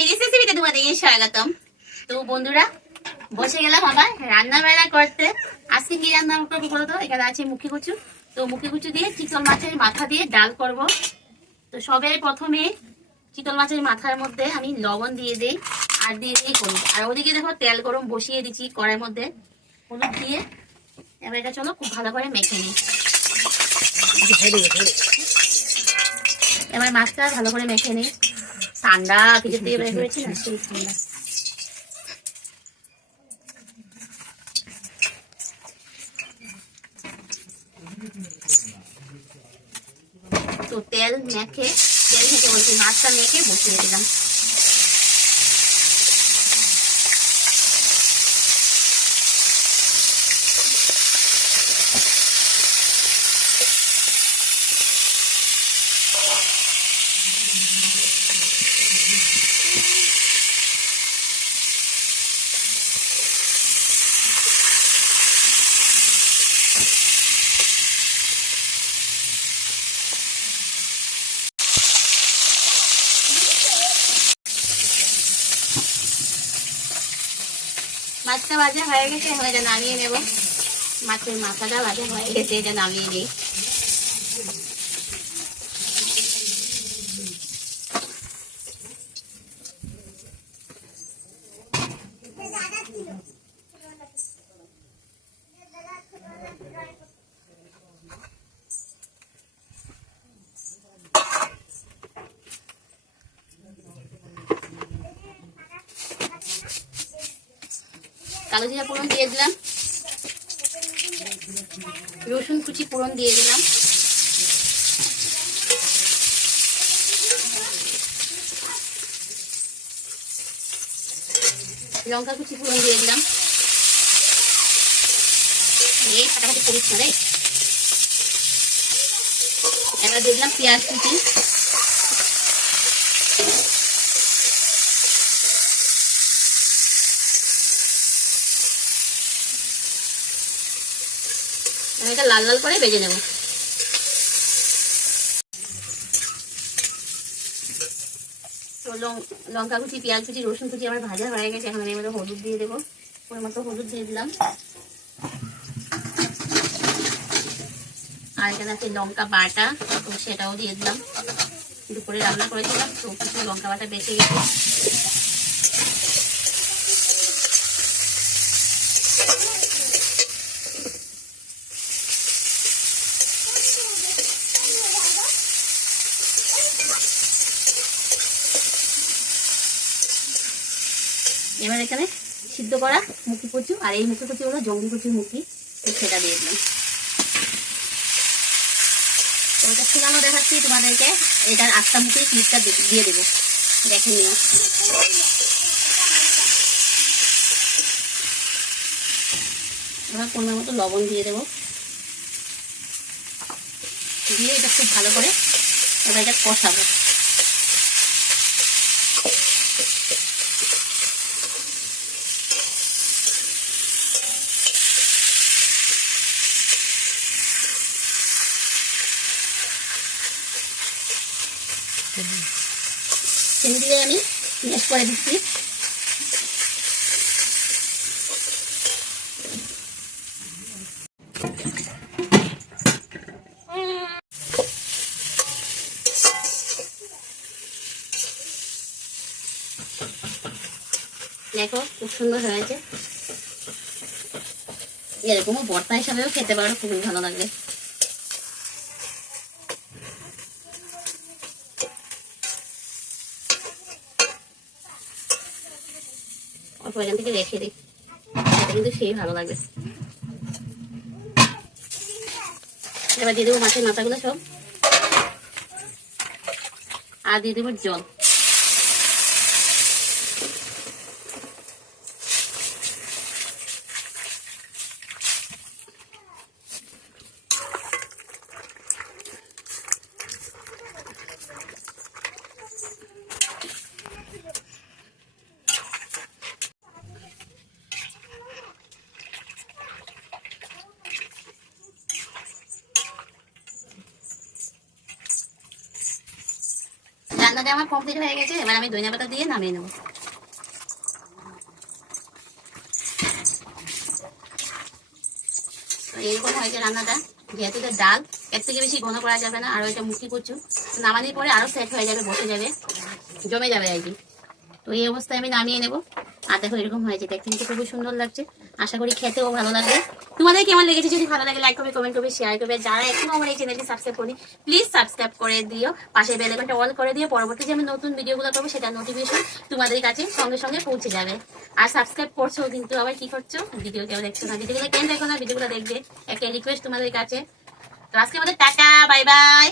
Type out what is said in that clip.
মিনিস রেসিপিতে তোমাদেরকে স্বাগতম। তো বন্ধুরা, বসে গেলাম আবার রান্না বান্না করতে। আজকে কি রান্না করবো বলো তো? এখানে আছে মুখি কচু। তো মুখি কচু দিয়ে চিতল মাছের মাথা দিয়ে ডাল করব। তো সবে প্রথমে চিতল মাছের মাথার মধ্যে আমি লবণ দিয়ে দিই আর দিয়ে দিই হলুদ। আর ওদিকে দেখো তেল গরম বসিয়ে দিচ্ছি কড়াইয়ের মধ্যে, হলুদ দিয়ে এবার এটা চলো খুব ভালো করে মেখে নিই। এবার মাছটা ভালো করে মেখে নিই। ঠান্ডা ফ্রিজের থেকে বের করেছি না, সেই ঠান্ডা। তো তেল মেখে বলছি মাছটা মেখে বসিয়ে দিলাম। মাছটা ভাজা হয়ে গেছে, এখন এটা নামিয়ে নেব। মাছের মাথাটা ভাজা হয়ে গেছে, এটা নামিয়ে নিই। কালো জিরা ফোড়ন দিয়ে দিলাম, রসুন কুচি ফোড়ন দিয়ে দিলাম, লঙ্কা কুচি ফোড়ন দিয়ে দিলাম। এই ফাটাফাটি করিস না রে। এবার দিয়ে দিলাম পেঁয়াজ কুচি, এটা লাল লাল করে ভেজে নেব। তো লঙ্কা কুচি, পেঁয়াজ কুচি, রসুন কুচি আমার ভাজা হয়ে গেছে। এখন আমি এবার হলুদ দিয়ে দেবো, পরিমাণ মতো হলুদ দিয়ে দিলাম। আর এখানে আছে লঙ্কা বাটা, তো সেটাও দিয়ে দিলাম। দুপুরে রান্না করেছিলাম, তো কিছু লঙ্কা বাটা বেঁচে গেছে। এবার এখানে সিদ্ধ করা মুখি কচু, আর এই মুখি কচু হলো জঙ্গি কচুর মুখি, তো সেটা দিয়ে দিলাম। তো ওটা ছিলানো দেখাচ্ছি তোমাদেরকে। এটার আটটা মুখি ক্লিপটা দিয়ে দেবো, দেখে নিও। এবার পরিমাণ মতো লবণ দিয়ে দেবো, দিয়ে এটা খুব ভালো করে এবার এটা কষাবো। চিনি দিয়ে আমি ম্যাশ করে দিচ্ছি। দেখো খুব সুন্দর হয়েছে। এরকমও ভর্তা হিসাবেও খেতে পারো, খুবই ভালো লাগবে। অল্প এখান থেকে রেখে দিই, এটা কিন্তু সেই ভালো লাগবে। এবার দিয়ে দেবো মাছের মাথাগুলো সব, আর দিয়ে দেবো জল। রান্নাটা আমার কমপ্লিট হয়ে গেছে, এবার আমি ধনিয়া পাতা দিয়ে নামিয়ে নেবো। তো এইরকম হয়েছে রান্নাটা। যেহেতু এটা ডাল, এর থেকে বেশি ঘন করা যাবে না। আর ওইটা মুখি কচু নামানোর পরে আরো সেট হয়ে যাবে, বসে যাবে, জমে যাবে আর কি। তো এই অবস্থায় আমি নামিয়ে নেবো। আর দেখো এরকম হয়েছে, দেখতে কিন্তু খুবই সুন্দর লাগছে। আশা করি খেতেও ভালো লাগবে। তোমাদের কেমন লেগেছে? যদি ভালো লাগে লাইক করবে, কমেন্ট করবে, শেয়ার করবে। যারা এখনো আমার এই চ্যানেলটি সাবস্ক্রাইব করি, প্লিজ সাবস্ক্রাইব করে দিও, পাশে বেল আইকনটা অল করে দিও। পরবর্তী যে আমি নতুন ভিডিওগুলো করবো সেটা নোটিফিকেশন তোমাদের কাছে সঙ্গে সঙ্গে পৌঁছে যাবে। আর সাবস্ক্রাইব করছো কিন্তু আবার কি করছো? ভিডিও কেউ দেখছো না, ভিডিওগুলো কেন দেখো না? ভিডিওগুলো দেখবে, একটা রিকোয়েস্ট তোমাদের কাছে। তো আজকে আমাদের টাটা, বাই বাই।